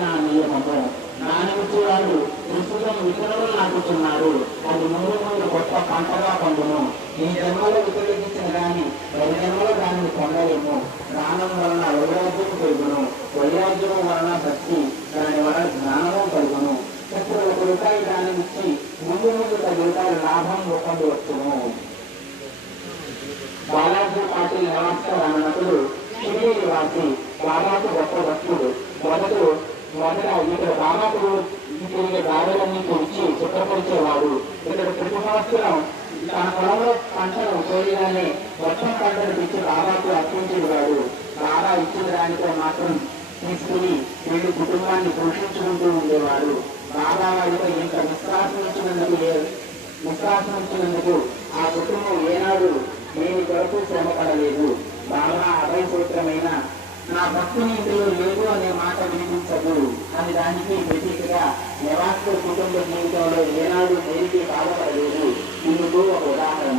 నా నియమము. నానమిచ్చేవాడు ప్రస్తుతం విత్తనములు నాటుతున్నాడు, అది ముందు ముందు గొప్ప పంటగా పండును. ఈ జన్మలో వితరించిన గాని పది జన్మలో దానిని పొందలేము. దానం వలన వైరాగ్యము కలుగును, వైరాగ్యము వలన భక్తి, దాని వలన జ్ఞానము కలుగును. ఇప్పుడు 1 రూపాయి దానం ఇచ్చి ముందు ముందు 10 రూపాయల లాభం పొందవచ్చును. బాలాజీ పాటిల్ నమస్కారం అన్నప్పుడు షిరిడి వాసి బాబాకు గొప్ప భక్తుడు. మొదట ఇక్కడ బాబాకు తిరిగే దారులన్నీ తెరిచి శుభ్రపరిచేవాడు. ఇక్కడ ప్రతి సంవత్సరం తన పొలంలో పంటను కోరిగానే మొత్తం పంటను తెచ్చి బాబాకు అర్పించేవాడు. బాబా ఇచ్చిన దానితో మాత్రం తీసుకుని వీళ్ళు కుటుంబాన్ని పోషించుకుంటూ ఉండేవాడు. బాబా వారితో ఇంత విశ్వాసముంచినందుకు ఆ కుటుంబం ఏనాడు దేని కొరకు శ్రమపడలేదు. బాబా అభయ సూత్రమైన నా భక్తుని ఇంటిలో లేదు అనే మాట వినిపించదు అని దానికి ప్రతీకగా నివాసుల కుటుంబ జీవితంలో ఏనాడు దేనికి బాధపడలేదు. ఇందుకు ఒక ఉదాహరణ.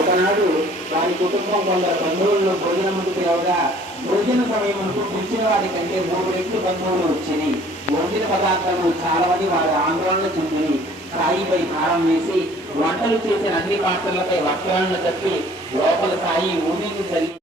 ఒకనాడు వారి కుటుంబం కొందరు బంధువులను భోజనముకు పిలవగా భోజన సమయమునకు పిలిచిన వారి కంటే 3 రెట్లు బంధువులు వచ్చింది. భోజన పదార్థాలు చాలా మంది వారి ఆందోళన చెంది సాయిపై భారం వేసి వంటలు చేసిన అన్ని పాత్రలపై వస్త్రాలను తప్పి లోపల సాయి ఊదిని చల్లి